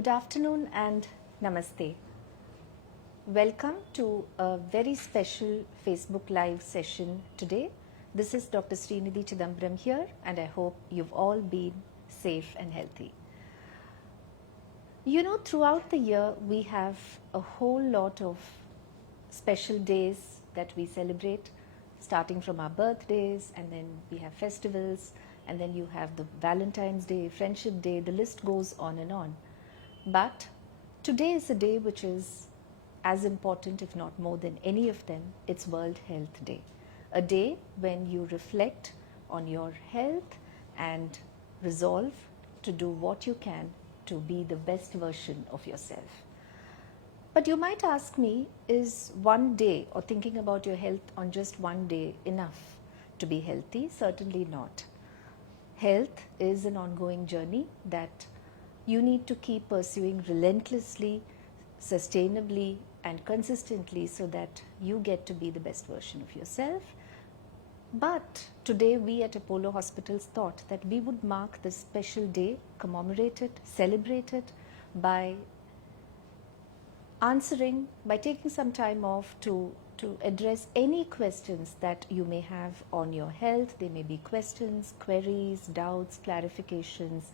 Good afternoon and namaste. Welcome to a very special Facebook Live session today. This is Dr. Srinidhi Chidambaram here, and I hope you've all been safe and healthy. You know, throughout the year we have a whole lot of special days that we celebrate, starting from our birthdays, and then we have festivals, and then you have the Valentine's Day, Friendship Day, the list goes on and on. But today is a day which is as important, if not more than any of them. It's World Health Day. A day when you reflect on your health and resolve to do what you can to be the best version of yourself. But you might ask me, is one day or thinking about your health on just one day enough to be healthy? Certainly not. Health is an ongoing journey that you need to keep pursuing relentlessly, sustainably, and consistently so that you get to be the best version of yourself. But today we at Apollo Hospitals thought that we would mark this special day, commemorate it, celebrate it by taking some time off to address any questions that you may have on your health. They may be questions, queries, doubts, clarifications.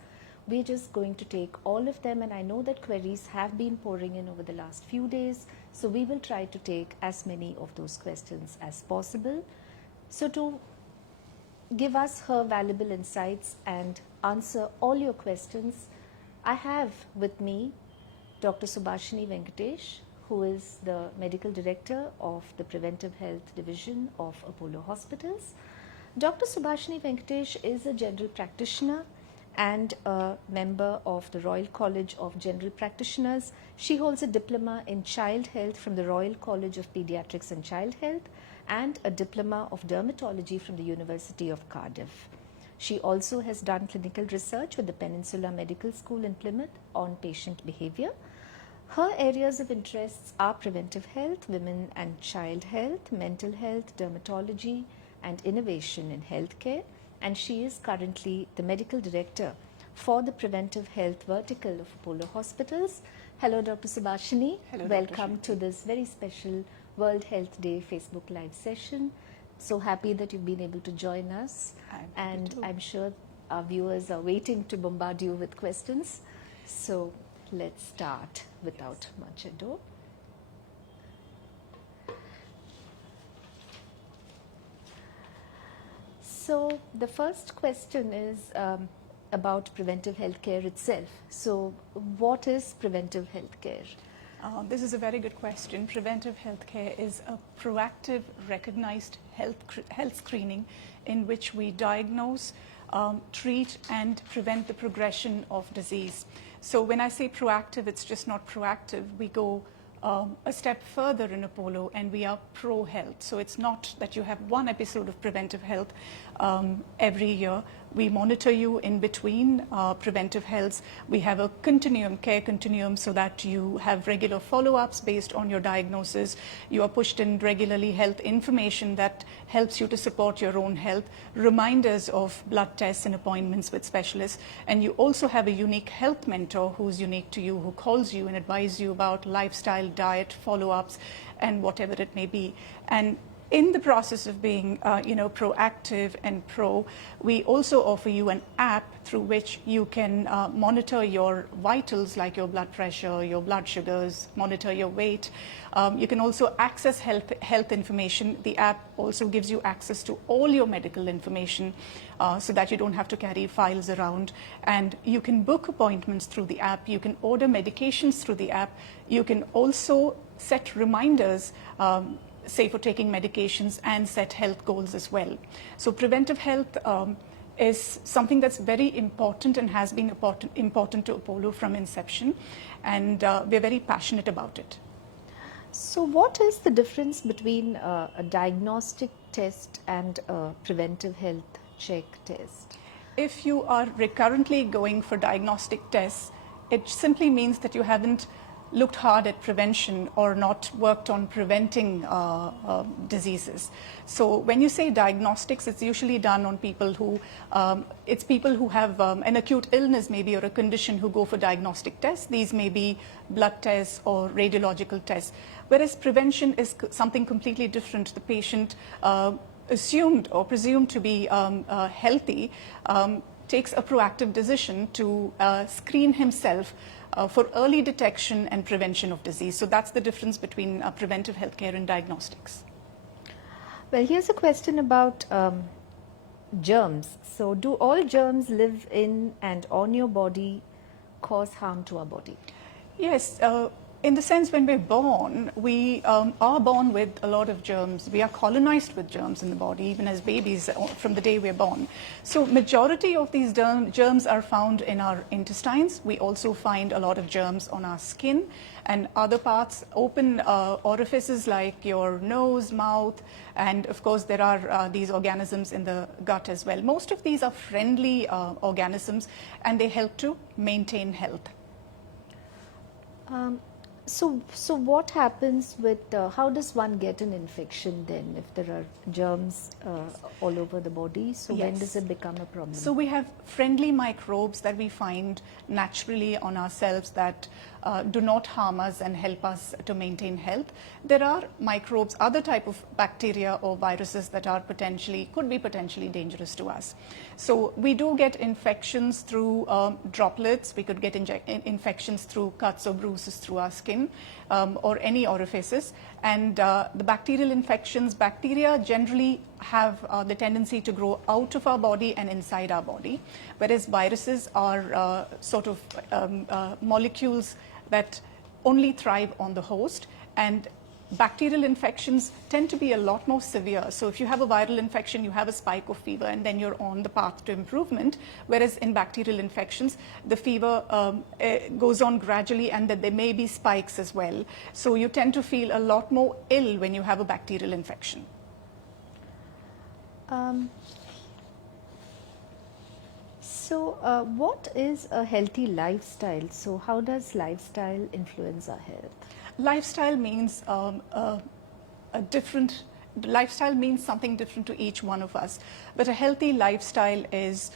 We're just going to take all of them, and I know that queries have been pouring in over the last few days, so we will try to take as many of those questions as possible. So to give us her valuable insights and answer all your questions, I have with me Dr. Subashini Venkatesh, who is the Medical Director of the Preventive Health Division of Apollo Hospitals. Dr. Subashini Venkatesh is a general practitioner and a member of the Royal College of General Practitioners. She holds a diploma in child health from the Royal College of Pediatrics and Child Health and a diploma of dermatology from the University of Cardiff. She also has done clinical research with the Peninsula Medical School in Plymouth on patient behavior. Her areas of interests are preventive health, women and child health, mental health, dermatology, and innovation in healthcare. And she is currently the Medical Director for the Preventive Health vertical of Apollo Hospitals. Hello, Dr. Subashini. Hello, welcome to this very special World Health Day Facebook Live session. So happy that you've been able to join us. I'm sure our viewers are waiting to bombard you with questions. So let's start without much ado. So the first question is about preventive healthcare itself. So what is preventive healthcare? This is a very good question. Preventive healthcare is a proactive, recognized health screening in which we diagnose, treat, and prevent the progression of disease. So when I say proactive, it's just not proactive. We go a step further in Apollo, and we are pro-health. So it's not that you have one episode of preventive health every year. We monitor you in between preventive health. We have a care continuum so that you have regular follow-ups based on your diagnosis. You are pushed in regularly health information that helps you to support your own health, reminders of blood tests and appointments with specialists. And you also have a unique health mentor who's unique to you, who calls you and advises you about lifestyle, diet, follow-ups, and whatever it may be. And in the process of being, proactive and pro, we also offer you an app through which you can monitor your vitals, like your blood pressure, your blood sugars, monitor your weight. You can also access health information. The app also gives you access to all your medical information so that you don't have to carry files around. And you can book appointments through the app. You can order medications through the app. You can also set reminders say for taking medications, and set health goals as well. So preventive health is something that's very important and has been important to Apollo from inception, and we're very passionate about it. So what is the difference between a diagnostic test and a preventive health check test? If you are recurrently going for diagnostic tests, it simply means that you haven't looked hard at prevention or not worked on preventing diseases. So when you say diagnostics, it's usually done on people who, it's people who have an acute illness maybe or a condition who go for diagnostic tests. These may be blood tests or radiological tests. Whereas prevention is something completely different. The patient assumed or presumed to be healthy takes a proactive decision to screen himself for early detection and prevention of disease. So that's the difference between preventive healthcare and diagnostics. Well, here's a question about germs. So do all germs live in and on your body, cause harm to our body? Yes. In the sense when we're born, we are born with a lot of germs. We are colonized with germs in the body, even as babies from the day we're born. So majority of these germs are found in our intestines. We also find a lot of germs on our skin and other parts, open orifices like your nose, mouth, and of course there are these organisms in the gut as well. Most of these are friendly organisms and they help to maintain health. So what happens with, how does one get an infection then if there are germs all over the body? So Yes. when does it become a problem? So we have friendly microbes that we find naturally on ourselves that do not harm us and help us to maintain health. There are microbes, other type of bacteria or viruses that are could be potentially dangerous to us. So we do get infections through droplets. We could get infections through cuts or bruises through our skin or any orifices. And the bacterial infections, bacteria generally have the tendency to grow out of our body and inside our body, whereas viruses are sort of molecules that only thrive on the host, and bacterial infections tend to be a lot more severe. So if you have a viral infection, you have a spike of fever and then you're on the path to improvement, whereas in bacterial infections, the fever goes on gradually and that there may be spikes as well. So you tend to feel a lot more ill when you have a bacterial infection. So what is a healthy lifestyle? So how does lifestyle influence our health? Lifestyle means lifestyle means something different to each one of us. But a healthy lifestyle is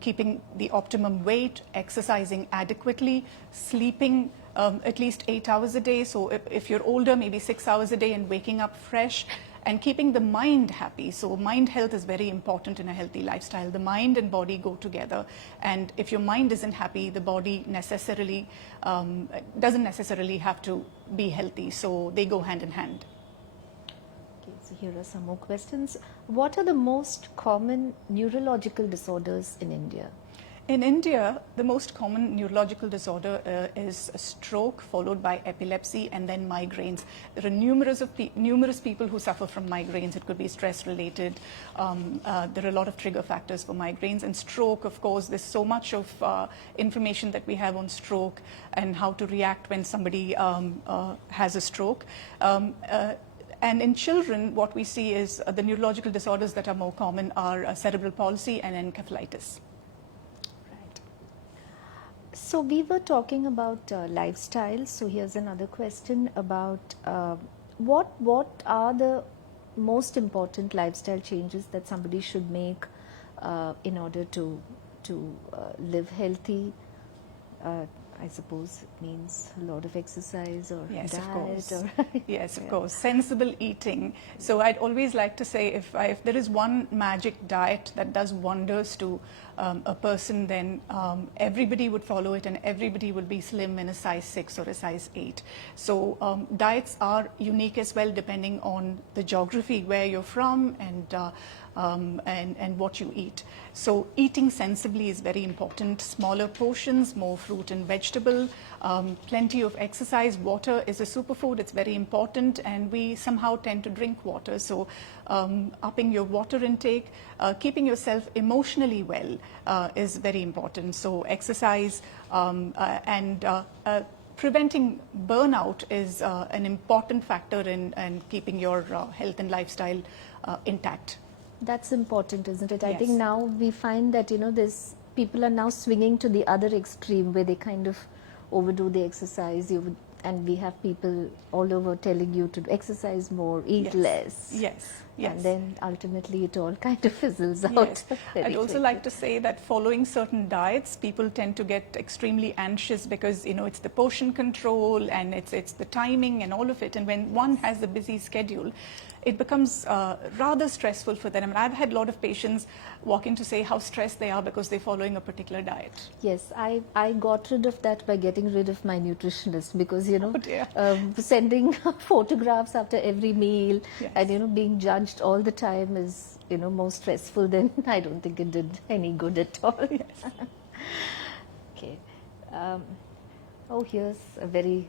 keeping the optimum weight, exercising adequately, sleeping at least 8 hours a day. So if you're older, maybe 6 hours a day, and waking up fresh, and keeping the mind happy. So mind health is very important in a healthy lifestyle. The mind and body go together, and if your mind isn't happy, the body necessarily doesn't necessarily have to be healthy. So they go hand in hand. Okay, so here are some more questions. What are the most common neurological disorders in India? In India, the most common neurological disorder is a stroke, followed by epilepsy, and then migraines. There are numerous people who suffer from migraines. It could be stress-related. There are a lot of trigger factors for migraines. And stroke, of course, there's so much of information that we have on stroke and how to react when somebody has a stroke. And in children, what we see is the neurological disorders that are more common are cerebral palsy and encephalitis. So we were talking about lifestyle. So here's another question about what are the most important lifestyle changes that somebody should make in order to live healthy? I suppose it means a lot of exercise or yes, diet. Of course. Or yes, of course. Sensible eating. So I'd always like to say if there is one magic diet that does wonders to a person, then everybody would follow it and everybody would be slim in a size 6 or a size 8. So diets are unique as well depending on the geography, where you're from, and what you eat. So eating sensibly is very important. Smaller portions, more fruit and vegetable, plenty of exercise. Water is a superfood. It's very important, and we somehow tend to drink water. So upping your water intake, keeping yourself emotionally well is very important. So exercise and preventing burnout is an important factor in keeping your health and lifestyle intact. That's important, isn't it? Yes. I think now we find that, this people are now swinging to the other extreme where they kind of overdo the exercise, and we have people all over telling you to exercise more, eat Yes. less. Yes. Yes. And then ultimately it all kind of fizzles out. Yes. very I'd also quickly. like to say that following certain diets, people tend to get extremely anxious because, you know, it's the portion control and it's the timing and all of it. And when one has a busy schedule, it becomes rather stressful for them. And I've had a lot of patients walk in to say how stressed they are because they're following a particular diet. Yes, I got rid of that by getting rid of my nutritionist, because, you know, Oh dear. sending photographs after every meal Yes. and, you know, being judged all the time is, you know, more stressful than I don't think it did any good at all. Yes. Okay. Oh, here's a very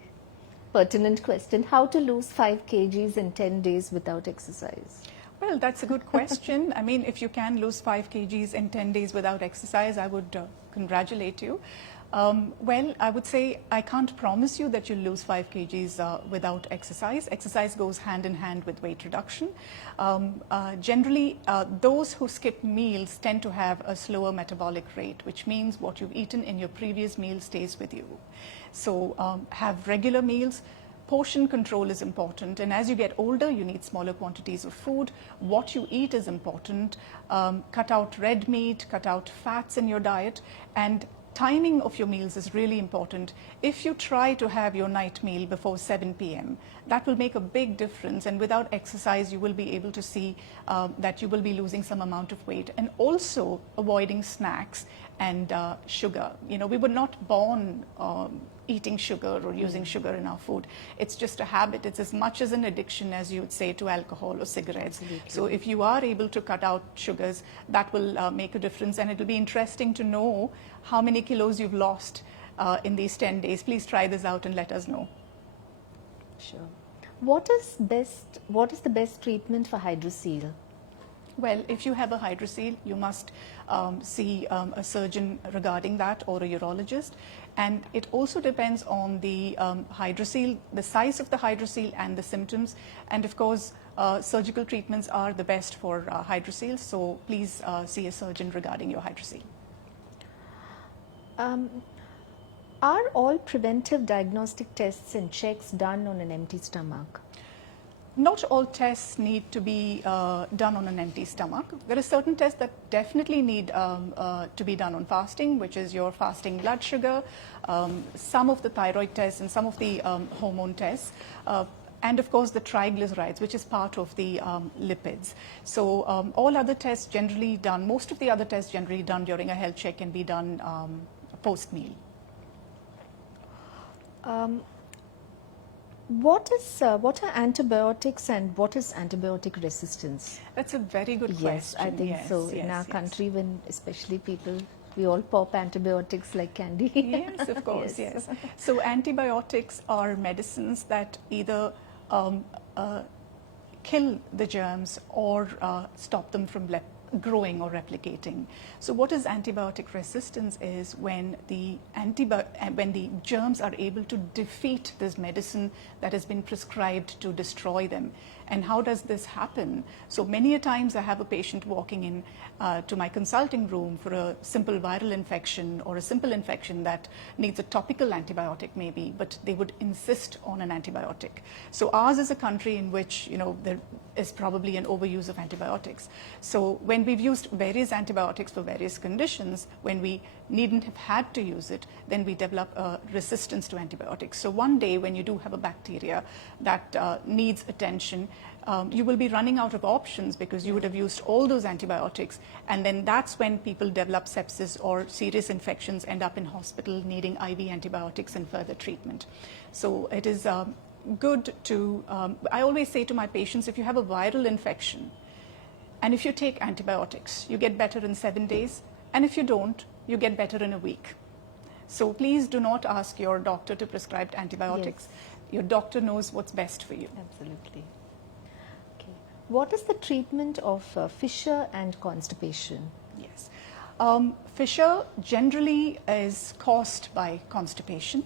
pertinent question. How to lose 5 kgs in 10 days without exercise? Well, that's a good question. I mean, if you can lose 5 kgs in 10 days without exercise, I would congratulate you. Well, I would say I can't promise you that you'll lose 5 kgs without exercise. Exercise goes hand in hand with weight reduction. Generally, those who skip meals tend to have a slower metabolic rate, which means what you've eaten in your previous meal stays with you. So have regular meals. Portion control is important, and as you get older, you need smaller quantities of food. What you eat is important. Cut out red meat, cut out fats in your diet, and timing of your meals is really important. If you try to have your night meal before 7 p.m., that will make a big difference, and without exercise, you will be able to see that you will be losing some amount of weight, and also avoiding snacks and sugar. You know, we were not born eating sugar or using sugar in our food. It's just a habit. It's as much as an addiction as you would say to alcohol or cigarettes. Absolutely. So if you are able to cut out sugars, that will make a difference, and it'll be interesting to know how many kilos you've lost in these 10 days. Please try this out and let us know. Sure. What is the best treatment for hydrocele? Well, if you have a hydrocele, you must see a surgeon regarding that, or a urologist. And it also depends on the hydrocele, the size of the hydrocele and the symptoms. And of course, surgical treatments are the best for hydrocele. So please see a surgeon regarding your hydrocele. Are all preventive diagnostic tests and checks done on an empty stomach? Not all tests need to be done on an empty stomach. There are certain tests that definitely need to be done on fasting, which is your fasting blood sugar, some of the thyroid tests and some of the hormone tests, and of course the triglycerides, which is part of the lipids. So all other tests generally done, most of the other tests generally done during a health check can be done post-meal. What are antibiotics and what is antibiotic resistance? That's a very good Yes, question. I think so. In our country, when especially people, we all pop antibiotics like candy. Yes, of course, yes. So antibiotics are medicines that either kill the germs or stop them from growing or replicating. So what is antibiotic resistance is when the germs are able to defeat this medicine that has been prescribed to destroy them. And how does this happen? So many a times I have a patient walking in to my consulting room for a simple viral infection or a simple infection that needs a topical antibiotic maybe, but they would insist on an antibiotic. So ours is a country in which, you know, there is probably an overuse of antibiotics. So when we've used various antibiotics for various conditions, when we needn't have had to use it, then we develop a resistance to antibiotics. So one day when you do have a bacteria that needs attention, you will be running out of options because you would have used all those antibiotics, and then that's when people develop sepsis or serious infections, end up in hospital needing IV antibiotics and further treatment. So it is good to, I always say to my patients, if you have a viral infection and if you take antibiotics, you get better in 7 days, and if you don't, you get better in a week. So please do not ask your doctor to prescribe antibiotics. Yes. Your doctor knows what's best for you. Absolutely. Okay. What is the treatment of fissure and constipation? Yes. Fissure generally is caused by constipation.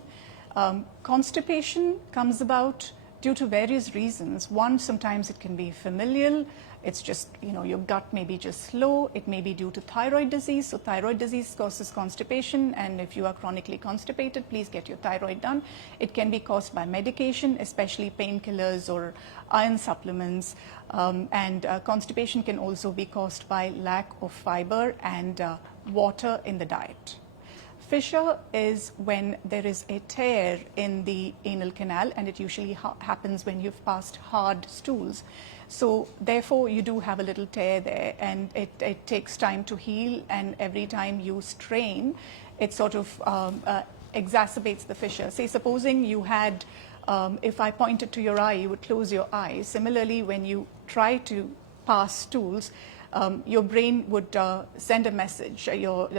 Constipation comes about due to various reasons. One, sometimes it can be familial. It's just, your gut may be just slow. It may be due to thyroid disease. So thyroid disease causes constipation, and if you are chronically constipated, please get your thyroid done. It can be caused by medication, especially painkillers or iron supplements. And constipation can also be caused by lack of fiber and water in the diet. Fissure is when there is a tear in the anal canal, and it usually happens when you've passed hard stools. So therefore you do have a little tear there, and it takes time to heal, and every time you strain, it sort of exacerbates the fissure. Say supposing you had, if I pointed to your eye, you would close your eye. Similarly, when you try to pass stools, your brain would send a message, your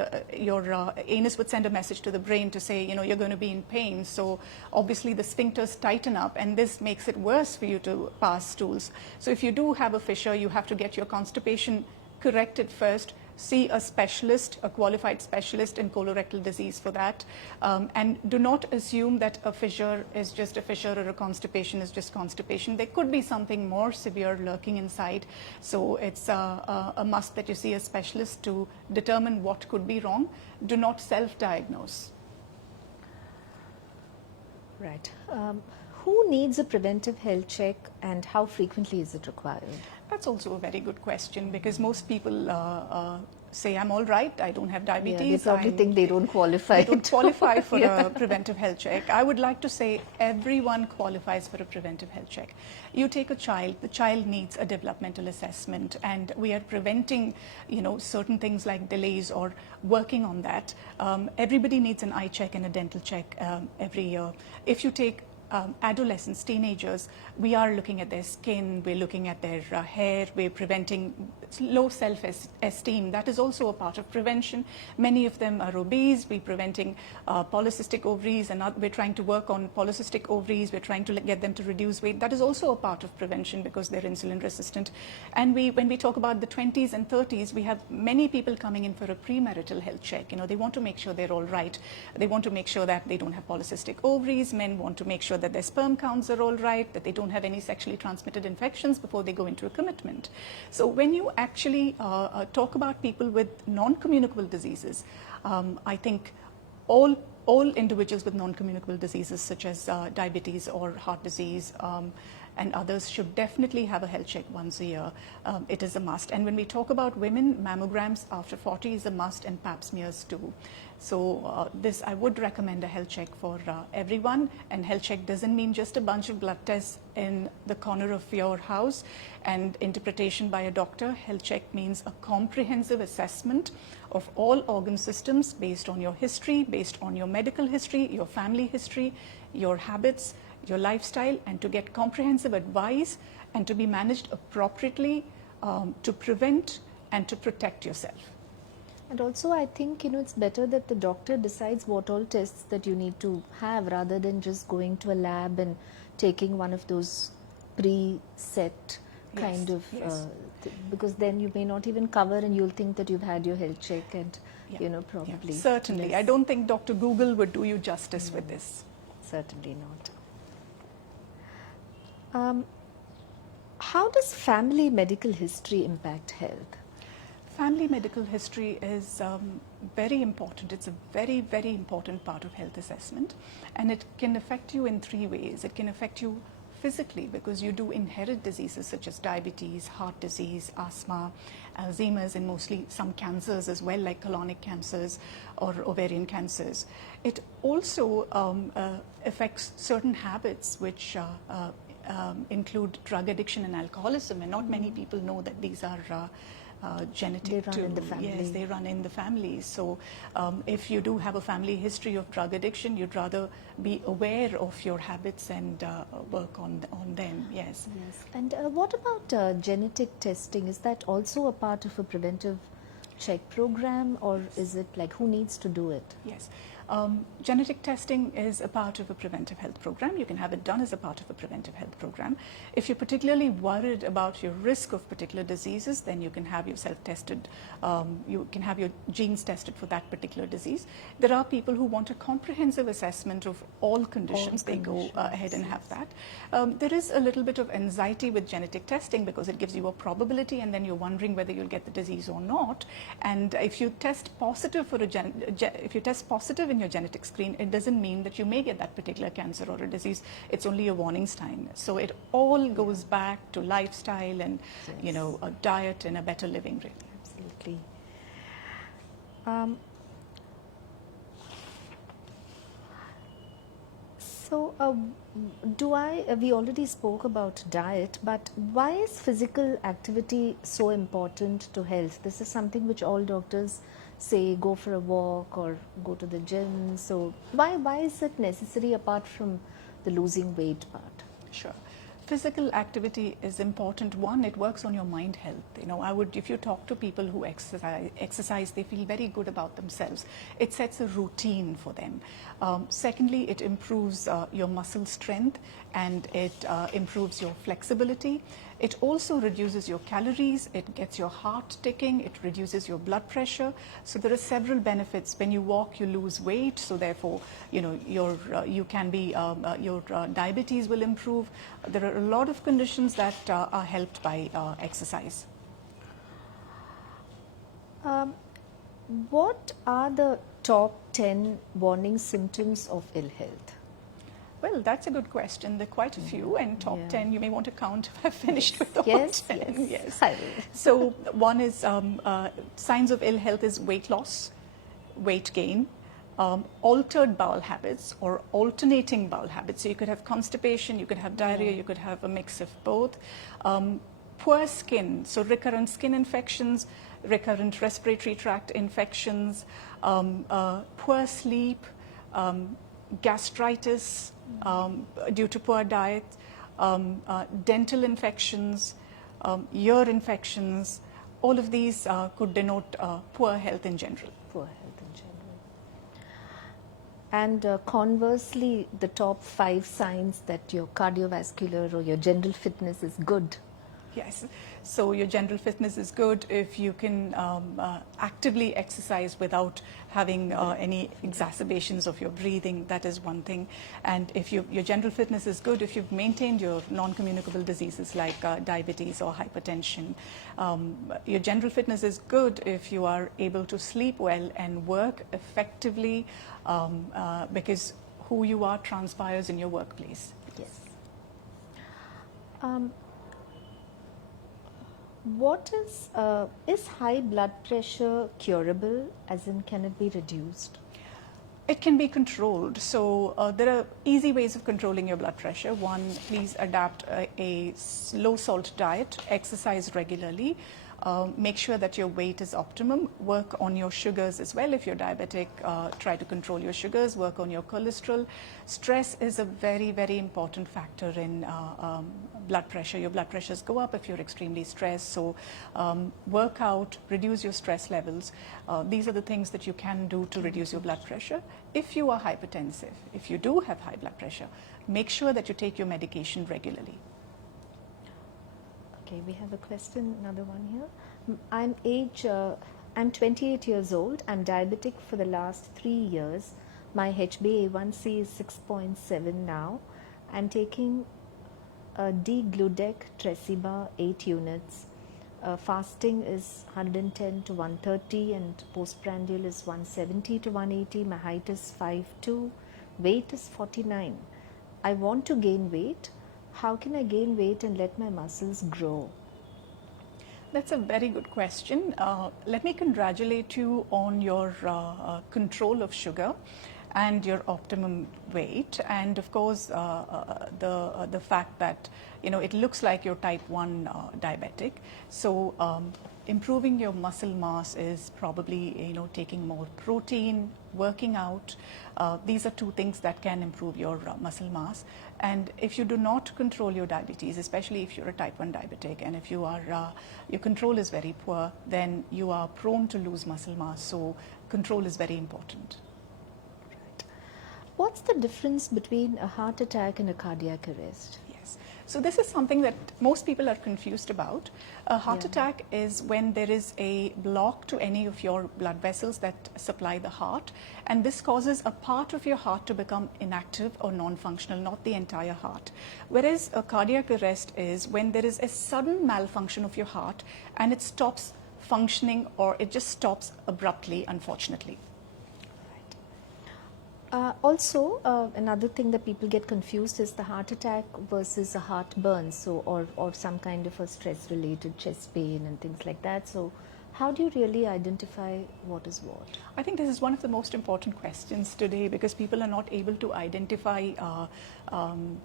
anus would send a message to the brain to say, you're going to be in pain. So obviously the sphincters tighten up, and this makes it worse for you to pass stools. So if you do have a fissure, you have to get your constipation corrected first. See a specialist, a qualified specialist in colorectal disease for that. And do not assume that a fissure is just a fissure or a constipation is just constipation. There could be something more severe lurking inside. So it's a must that you see a specialist to determine what could be wrong. Do not self-diagnose. Right. Who needs a preventive health check, and how frequently is it required? That's also a very good question, because most people say, I'm all right, I don't have diabetes. Yeah, they probably think they don't qualify. They don't qualify for a preventive health check. I would like to say everyone qualifies for a preventive health check. You take a child, the child needs a developmental assessment, and we are preventing, certain things like delays or working on that. Everybody needs an eye check and a dental check every year. If you take adolescents, teenagers, we are looking at their skin, we're looking at their hair, we're preventing low self-esteem. That is also a part of prevention. Many of them are obese. We're preventing polycystic ovaries, and we're trying to work on polycystic ovaries. We're trying to get them to reduce weight. That is also a part of prevention because they're insulin resistant. And when we talk about the 20s and 30s, we have many people coming in for a premarital health check. They want to make sure they're all right. They want to make sure that they don't have polycystic ovaries. Men want to make sure that their sperm counts are all right, that they don't have any sexually transmitted infections before they go into a commitment. So when you actually talk about people with non-communicable diseases, I think all individuals with non-communicable diseases such as diabetes or heart disease and others should definitely have a health check once a year. It is a must. And when we talk about women, mammograms after 40 is a must, and pap smears too. So I would recommend a health check for everyone. And health check doesn't mean just a bunch of blood tests in the corner of your house and interpretation by a doctor. Health check means a comprehensive assessment of all organ systems based on your history, based on your medical history, your family history, your habits, your lifestyle, and to get comprehensive advice and to be managed appropriately to prevent and to protect yourself. And also I think it's better that the doctor decides what all tests that you need to have rather than just going to a lab and taking one of those pre-set kind of because then you may not even cover and you'll think that you've had your health check and probably. Certainly. I don't think Dr. Google would do you justice with this. Certainly not. How does family medical history impact health? Family medical history is very important. It's a very, very important part of health assessment, and it can affect you in three ways. It can affect you physically because you do inherit diseases such as diabetes, heart disease, asthma, Alzheimer's, and mostly some cancers as well, like colonic cancers or ovarian cancers. It also affects certain habits which include drug addiction and alcoholism, and not many people know that these are genetic. They run in the family. Yes, they run in the family. So if you do have a family history of drug addiction, you'd rather be aware of your habits and work on them. Yes. Yes. And what about genetic testing? Is that also a part of a preventive check program, or is it like who needs to do it? Yes. Genetic testing is a part of a preventive health program. You can have it done as a part of a preventive health program. If you're particularly worried about your risk of particular diseases, then you can have yourself tested, you can have your genes tested for that particular disease. There are people who want a comprehensive assessment of all conditions. They go ahead and have that. There is a little bit of anxiety with genetic testing because it gives you a probability and then you're wondering whether you'll get the disease or not. And if you test positive for if you test positive in your genetic screen, it doesn't mean that you may get that particular cancer or a disease. It's only a warning sign. So it all goes back to lifestyle and you know, a diet and a better living really. Absolutely. We already spoke about diet, but why is physical activity so important to health? This is something which all doctors say, go for a walk or go to the gym. So why is it necessary apart from the losing weight part? Sure. Physical activity is important. One, it works on your mind health. You know, if you talk to people who exercise, they feel very good about themselves. It sets a routine for them. Secondly, it improves your muscle strength and it improves your flexibility. It also reduces your calories, it gets your heart ticking, it reduces your blood pressure. So there are several benefits. When you walk, you lose weight, so therefore, you know, your diabetes will improve. There are a lot of conditions that are helped by exercise. What are the top 10 warning symptoms of ill health? Well, that's a good question. There are quite a few, and top 10, you may want to count if I've finished with all 10. Yes. I will. So one is signs of ill health is weight loss, weight gain, altered bowel habits or alternating bowel habits. So you could have constipation, you could have diarrhea, you could have a mix of both. Poor skin, so recurrent skin infections, recurrent respiratory tract infections, poor sleep, gastritis due to poor diet, dental infections, ear infections, all of these could denote poor health in general. Poor health in general. And conversely, the top 5 signs that your cardiovascular or your general fitness is good. Yes, so your general fitness is good if you can actively exercise without having any exacerbations of your breathing. That is one thing. And if your general fitness is good if you've maintained your non-communicable diseases like diabetes or hypertension. Your general fitness is good if you are able to sleep well and work effectively because who you are transpires in your workplace. Yes. What is high blood pressure curable, as in can it be reduced? It can be controlled. So there are easy ways of controlling your blood pressure. One, please adapt a low salt diet, exercise regularly, make sure that your weight is optimum, work on your sugars as well. If you're diabetic, try to control your sugars, work on your cholesterol. Stress is a very, very important factor in blood pressure. Your blood pressures go up if you're extremely stressed. So work out, reduce your stress levels. These are the things that you can do to reduce your blood pressure. If you are hypertensive, if you do have high blood pressure, make sure that you take your medication regularly. Okay, we have a question, another one here. I'm 28 years old. I'm diabetic for the last 3 years. My HbA1c is 6.7 now. I'm taking D-Gludec Tresiba 8 units. Fasting is 110 to 130 and postprandial is 170 to 180. My height is 5'2", weight is 49. I want to gain weight. How can I gain weight and let my muscles grow? That's a very good question. Let me congratulate you on your control of sugar and your optimum weight, and of course the fact that it looks like you're type 1 diabetic. So improving your muscle mass is probably taking more protein, working out. These are two things that can improve your muscle mass. And if you do not control your diabetes, especially if you're a type 1 diabetic, and if you are your control is very poor, then you are prone to lose muscle mass. So control is very important. What's the difference between a heart attack and a cardiac arrest? Yes. So this is something that most people are confused about. A heart Yeah. attack is when there is a block to any of your blood vessels that supply the heart, and this causes a part of your heart to become inactive or non-functional, not the entire heart. Whereas a cardiac arrest is when there is a sudden malfunction of your heart and it stops functioning, or it just stops abruptly, unfortunately. Also, another thing that people get confused is the heart attack versus a heartburn, so or some kind of a stress-related chest pain and things like that. So, how do you really identify what is what? I think this is one of the most important questions today, because people are not able to identify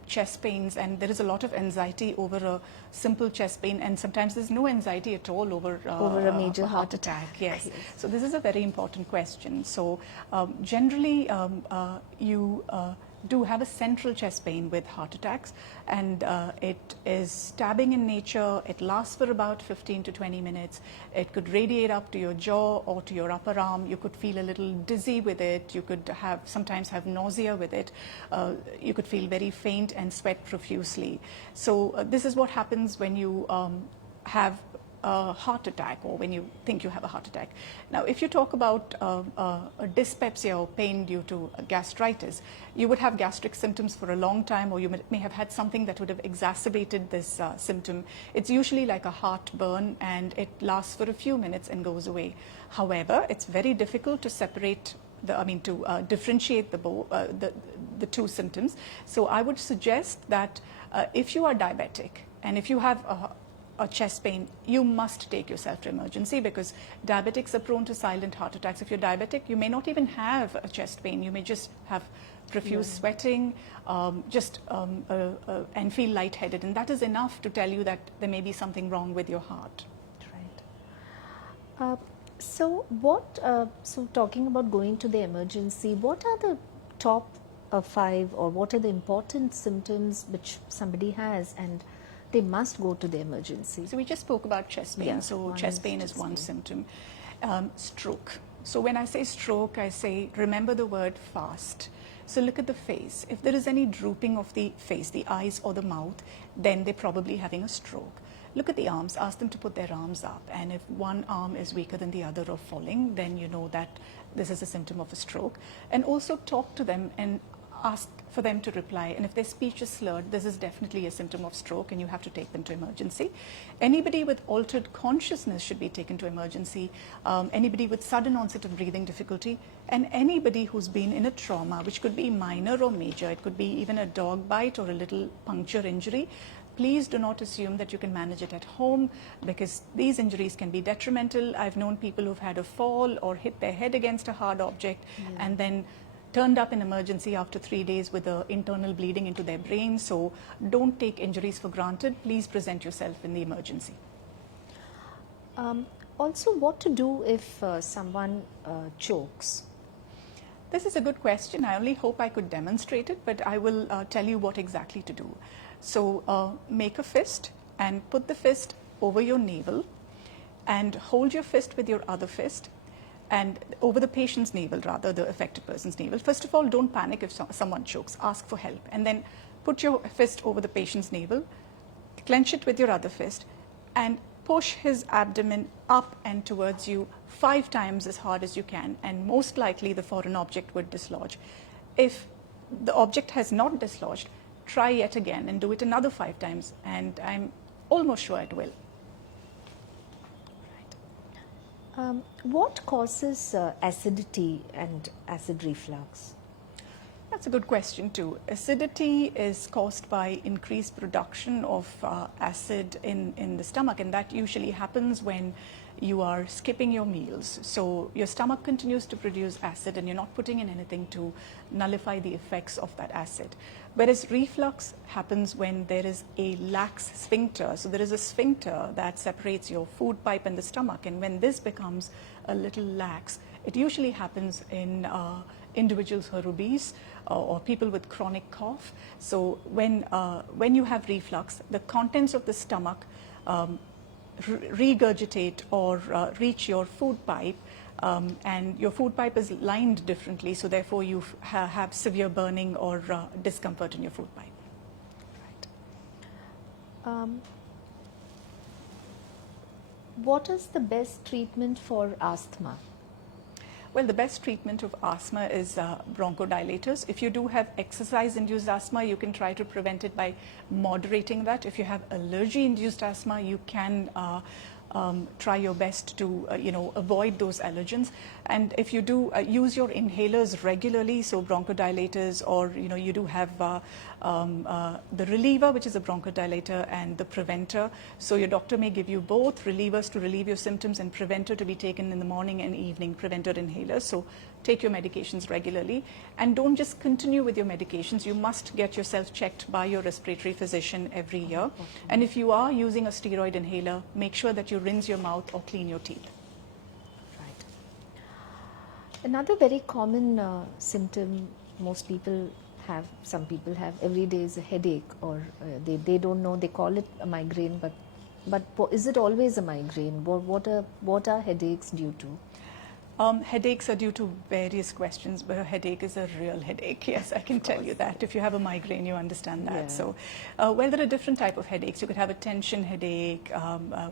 chest pains, and there is a lot of anxiety over a simple chest pain, and sometimes there's no anxiety at all over Over a major heart attack. Yes. So this is a very important question. So generally you do have a central chest pain with heart attacks, and it is stabbing in nature. It lasts for about 15 to 20 minutes. It could radiate up to your jaw or to your upper arm. You could feel a little dizzy with it. You could sometimes have nausea with it. You could feel very faint and sweat profusely. So this is what happens when you have a heart attack, or when you think you have a heart attack. Now, if you talk about a dyspepsia or pain due to gastritis, you would have gastric symptoms for a long time, or you may have had something that would have exacerbated this symptom. It's usually like a heartburn, and it lasts for a few minutes and goes away. However, it's very difficult to separate differentiate the two symptoms. So I would suggest that if you are diabetic and if you have a chest pain, you must take yourself to emergency, because diabetics are prone to silent heart attacks. If you're diabetic, you may not even have a chest pain. You may just have profuse sweating, and feel lightheaded, and that is enough to tell you that there may be something wrong with your heart. Right. So talking about going to the emergency, what are the top 5, or what are the important symptoms which somebody has and they must go to the emergency? So we just spoke about chest pain. Yeah, so chest pain is one symptom. Stroke. So when I say stroke, I say remember the word fast. So look at the face. If there is any drooping of the face, the eyes or the mouth, then they're probably having a stroke. Look at the arms, ask them to put their arms up, and if one arm is weaker than the other or falling, then you know that this is a symptom of a stroke. And also talk to them and ask for them to reply, and if their speech is slurred, this is definitely a symptom of stroke, and you have to take them to emergency. Anybody with altered consciousness should be taken to emergency. Anybody with sudden onset of breathing difficulty, and anybody who's been in a trauma, which could be minor or major. It could be even a dog bite or a little puncture injury. Please do not assume that you can manage it at home, because these injuries can be detrimental. I've known people who've had a fall or hit their head against a hard object and then turned up in emergency after 3 days with internal bleeding into their brain. So don't take injuries for granted. Please present yourself in the emergency. Also, what to do if someone chokes? This is a good question. I only hope I could demonstrate it, but I will tell you what exactly to do. So make a fist and put the fist over your navel, and hold your fist with your other fist, and over the patient's navel, rather, the affected person's navel. First of all, don't panic if someone chokes. Ask for help. And then put your fist over the patient's navel, clench it with your other fist, and push his abdomen up and towards you 5 times as hard as you can, and most likely the foreign object would dislodge. If the object has not dislodged, try yet again and do it another 5 times, and I'm almost sure it will. What causes acidity and acid reflux? That's a good question too. Acidity is caused by increased production of acid in the stomach, and that usually happens when you are skipping your meals. So your stomach continues to produce acid, and you're not putting in anything to nullify the effects of that acid. Whereas reflux happens when there is a lax sphincter. So there is a sphincter that separates your food pipe and the stomach, and when this becomes a little lax, it usually happens in individuals who are obese or people with chronic cough. So when you have reflux, the contents of the stomach regurgitate or reach your food pipe, and your food pipe is lined differently, so therefore you have severe burning or discomfort in your food pipe. What is the best treatment for asthma? Well, the best treatment of asthma is bronchodilators. If you do have exercise-induced asthma, you can try to prevent it by moderating that. If you have allergy-induced asthma, you can try your best to avoid those allergens. And if you do use your inhalers regularly, so bronchodilators, or you do have the reliever, which is a bronchodilator, and the preventer. So your doctor may give you both relievers to relieve your symptoms and preventer to be taken in the morning and evening, preventer inhalers. So take your medications regularly, and don't just continue with your medications. You must get yourself checked by your respiratory physician every year. And if you are using a steroid inhaler, make sure that you rinse your mouth or clean your teeth. Right. Another very common symptom most people have, some people have every day, is a headache, or they don't know, they call it a migraine, but is it always a migraine? What are headaches due to? Headaches are due to various questions, but a headache is a real headache. Yes, I can tell you that. If you have a migraine, you understand that. Yeah. So, well, there are different types of headaches. You could have a tension headache,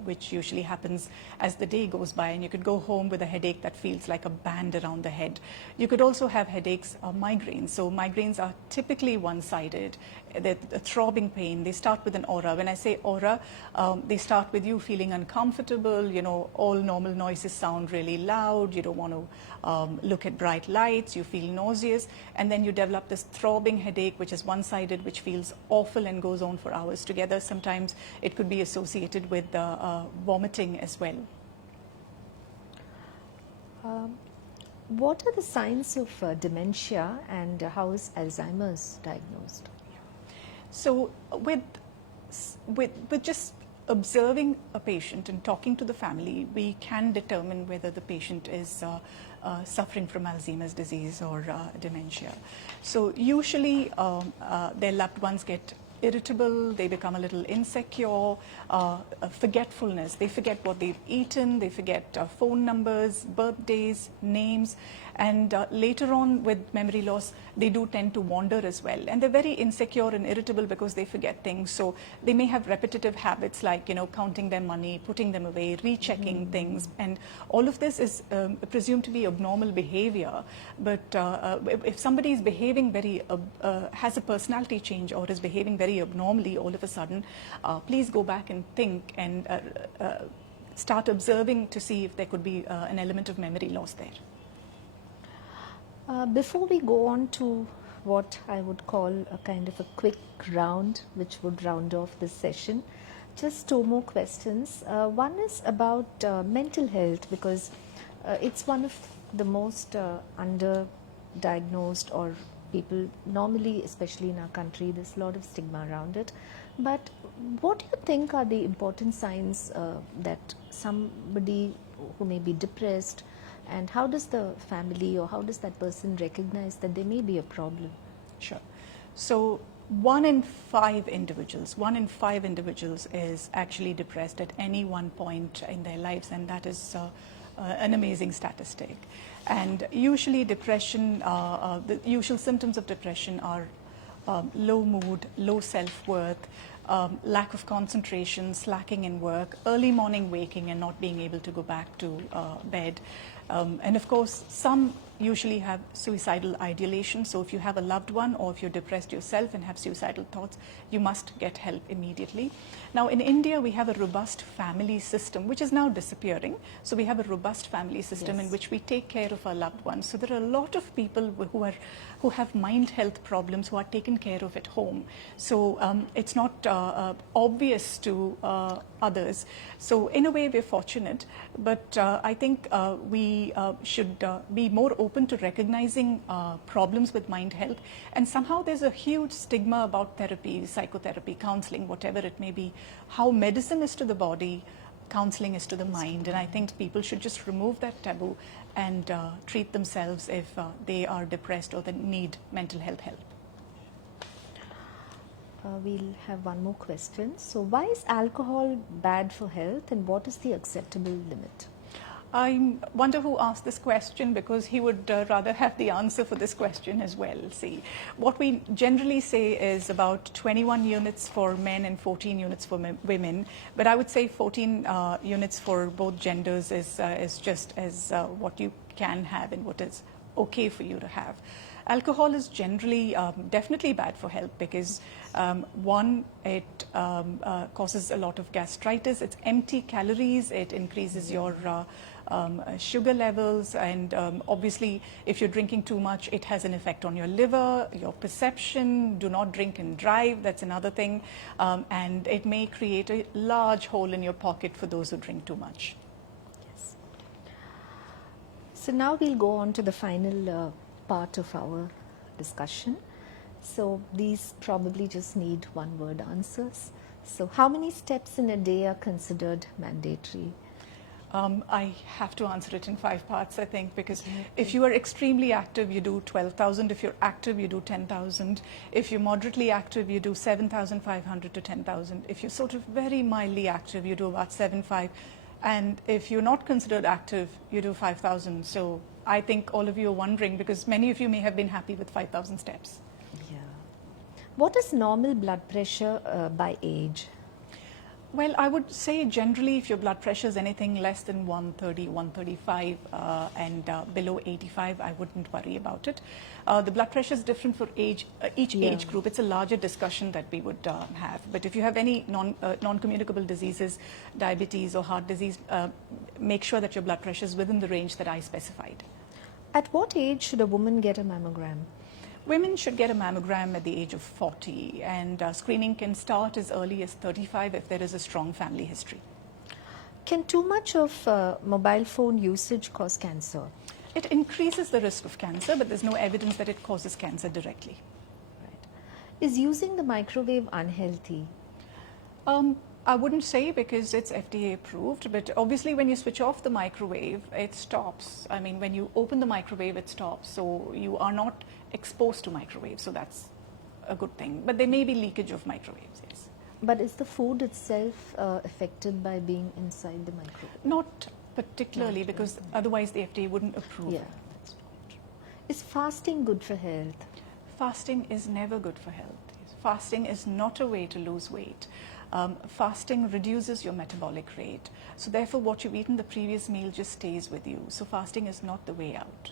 which usually happens as the day goes by, and you could go home with a headache that feels like a band around the head. You could also have headaches or migraines. So migraines are typically one-sided. The throbbing pain, they start with an aura. When I say aura, they start with you feeling uncomfortable, all normal noises sound really loud, you don't want to look at bright lights, you feel nauseous, and then you develop this throbbing headache, which is one-sided, which feels awful and goes on for hours together. Sometimes it could be associated with vomiting as well. What are the signs of dementia, and how is Alzheimer's diagnosed? So with just observing a patient and talking to the family, we can determine whether the patient is suffering from Alzheimer's disease or dementia. So usually their loved ones get irritable, they become a little insecure, forgetfulness, they forget what they've eaten, they forget phone numbers, birthdays, names, and later on with memory loss, they do tend to wander as well. And they're very insecure and irritable because they forget things. So they may have repetitive habits like, counting their money, putting them away, rechecking things. And all of this is presumed to be abnormal behavior. But if somebody is behaving has a personality change or is behaving very abnormally all of a sudden, please go back and think and start observing to see if there could be an element of memory loss there. Before we go on to what I would call a kind of a quick round, which would round off this session, just two more questions. One is about mental health, because it's one of the most underdiagnosed, or people normally, especially in our country, there's a lot of stigma around it. But what do you think are the important signs that somebody who may be depressed, and how does the family or how does that person recognize that there may be a problem? Sure. So 1 in 5 individuals is actually depressed at any one point in their lives, and that is an amazing statistic. And usually depression, the usual symptoms of depression are low mood, low self-worth, lack of concentration, slacking in work, early morning waking and not being able to go back to bed. And of course, some usually have suicidal ideation. So if you have a loved one, or if you're depressed yourself and have suicidal thoughts, you must get help immediately. Now in India, we have a robust family system, which is now disappearing. So we have a robust family system in which we take care of our loved ones. So there are a lot of people who have mind health problems who are taken care of at home. So it's not obvious to others. So in a way, we're fortunate, but I think we should be more open to recognizing problems with mind health. And somehow there's a huge stigma about therapy, psychotherapy, counseling, whatever it may be. How medicine is to the body, counseling is to the mind. And I think people should just remove that taboo and treat themselves if they are depressed or they need mental health help. We'll have one more question. So, why is alcohol bad for health, and what is the acceptable limit? I wonder who asked this question, because he would rather have the answer for this question as well. See, what we generally say is about 21 units for men and 14 units for women, but I would say 14 units for both genders is just as what you can have and what is okay for you to have. Alcohol is generally definitely bad for health because one, it causes a lot of gastritis. It's empty calories. It increases your sugar levels, and obviously if you're drinking too much, it has an effect on your liver, your perception. Do not drink and drive, that's another thing, and it may create a large hole in your pocket for those who drink too much. Yes. So now we'll go on to the final part of our discussion. So these probably just need one word answers. So how many steps in a day are considered mandatory? I have to answer it in 5 parts, I think, because if you are extremely active, you do 12,000. If you're active, you do 10,000. If you're moderately active, you do 7,500 to 10,000. If you're sort of very mildly active, you do about 7,500. And if you're not considered active, you do 5,000. So I think all of you are wondering, because many of you may have been happy with 5,000 steps. Yeah. What is normal blood pressure by age? Well, I would say generally if your blood pressure is anything less than 130, 135 and below 85, I wouldn't worry about it. The blood pressure is different for each age group. It's a larger discussion that we would have. But if you have any non-communicable diseases, diabetes or heart disease, make sure that your blood pressure is within the range that I specified. At what age should a woman get a mammogram? Women should get a mammogram at the age of 40, and screening can start as early as 35 if there is a strong family history. Can too much of mobile phone usage cause cancer? It increases the risk of cancer, but there's no evidence that it causes cancer directly. Right. Is using the microwave unhealthy? I wouldn't say, because it's FDA approved, but obviously when you switch off the microwave, it stops. I mean, when you open the microwave, it stops. So you are not exposed to microwaves, so that's a good thing. But there may be leakage of microwaves, yes. But is the food itself affected by being inside the microwave? Not particularly, because otherwise the FDA wouldn't approve. Yeah, that's true. Is fasting good for health? Fasting is never good for health. Fasting is not a way to lose weight. Fasting reduces your metabolic rate. So therefore what you've eaten the previous meal just stays with you. So fasting is not the way out.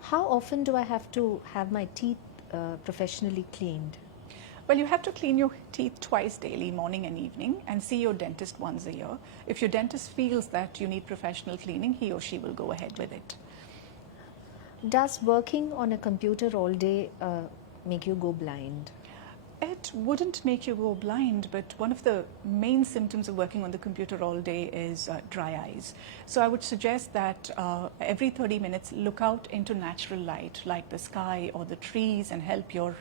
How often do I have to have my teeth professionally cleaned? Well, you have to clean your teeth twice daily, morning and evening, and see your dentist once a year. If your dentist feels that you need professional cleaning, he or she will go ahead with it. Does working on a computer all day make you go blind? It wouldn't make you go blind, but one of the main symptoms of working on the computer all day is dry eyes. So I would suggest that every 30 minutes, look out into natural light, like the sky or the trees, and help your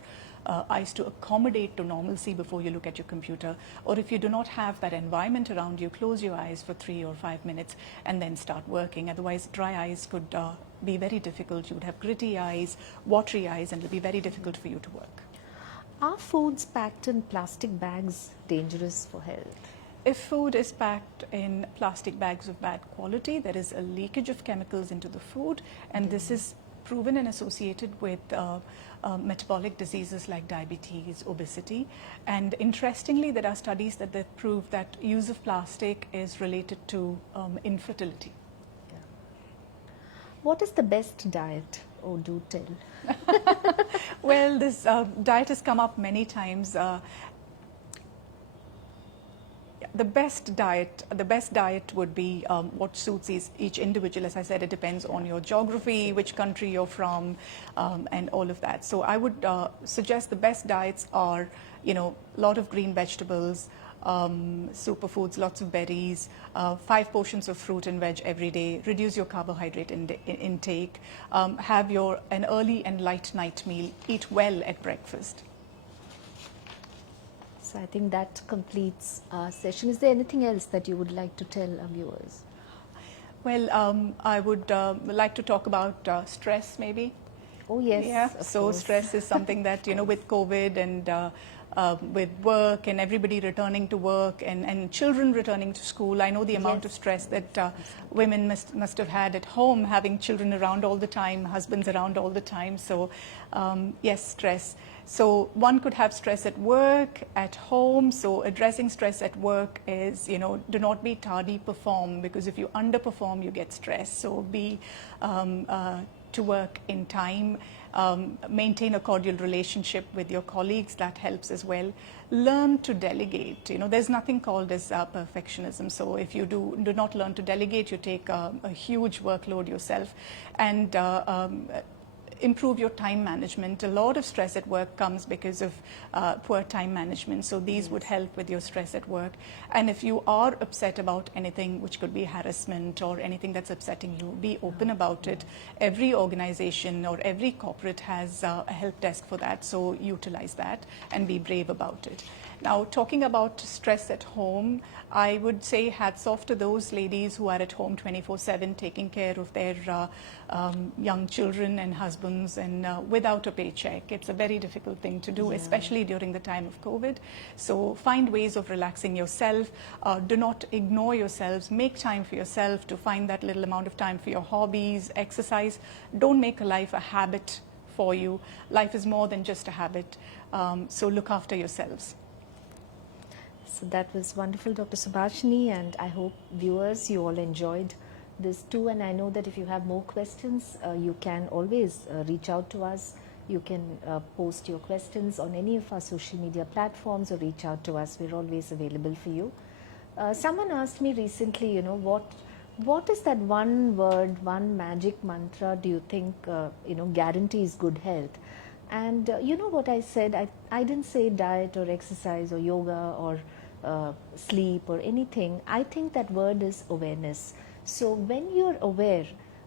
eyes to accommodate to normalcy before you look at your computer. Or if you do not have that environment around you, close your eyes for 3 or 5 minutes and then start working. Otherwise, dry eyes could be very difficult. You would have gritty eyes, watery eyes, and it will be very difficult for you to work. Are foods packed in plastic bags dangerous for health? If food is packed in plastic bags of bad quality, there is a leakage of chemicals into the food, and this is proven and associated with metabolic diseases like diabetes, obesity. And interestingly, there are studies that prove that use of plastic is related to infertility. Yeah. What is the best diet? Oh, do tell. Well, this diet has come up many times. The best diet would be what suits each individual. As I said, it depends on your geography, which country you're from, and all of that. So I would suggest the best diets are, a lot of green vegetables, superfoods, lots of berries, 5 portions of fruit and veg every day, reduce your carbohydrate intake, have an early and light night meal, eat well at breakfast. So I think that completes our session. Is there anything else that you would like to tell our viewers? Well, I would like to talk about stress maybe. Oh yes, Yeah, of so course. stress is something that, with COVID and with work and everybody returning to work and children returning to school, I know the amount of Yes, stress that absolutely. women must have had at home, having children around all the time, husbands around all the time. So yes, stress. So one could have stress at work, at home. So addressing stress at work is, do not be tardy, perform, because if you underperform, you get stress. So be to work in time, maintain a cordial relationship with your colleagues, that helps as well. Learn to delegate. There's nothing called as perfectionism. So if you do not learn to delegate, you take a huge workload yourself, and improve your time management. A lot of stress at work comes because of poor time management. So these would help with your stress at work. And if you are upset about anything, which could be harassment or anything that's upsetting you, be open about it. Every organization or every corporate has a help desk for that. So utilize that and be brave about it. Now, talking about stress at home, I would say hats off to those ladies who are at home 24/7 taking care of their young children and husbands and without a paycheck. It's a very difficult thing to do, especially during the time of COVID. So find ways of relaxing yourself. Do not ignore yourselves. Make time for yourself to find that little amount of time for your hobbies, exercise. Don't make life a habit for you. Life is more than just a habit. So look after yourselves. So that was wonderful, Dr. Subashini, and I hope viewers, you all enjoyed this too. And I know that if you have more questions, you can always reach out to us. You can post your questions on any of our social media platforms or reach out to us. We're always available for you. Someone asked me recently, what is that one word, one magic mantra do you think, guarantees good health? And you know what I said? I didn't say diet or exercise or yoga or sleep or anything. I think that word is awareness. So when you're aware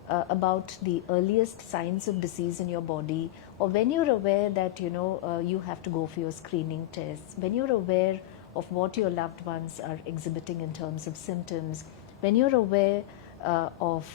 about the earliest signs of disease in your body, or when you're aware that you have to go for your screening tests, when you're aware of what your loved ones are exhibiting in terms of symptoms, when you're aware of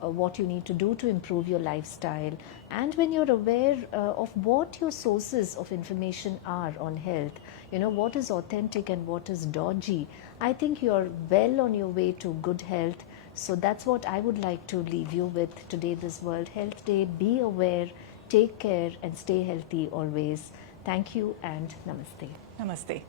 what you need to do to improve your lifestyle, and when you're aware of what your sources of information are on health, what is authentic and what is dodgy, I think you're well on your way to good health. So that's what I would like to leave you with today, this World Health Day. Be aware, take care, and stay healthy always. Thank you and namaste. Namaste.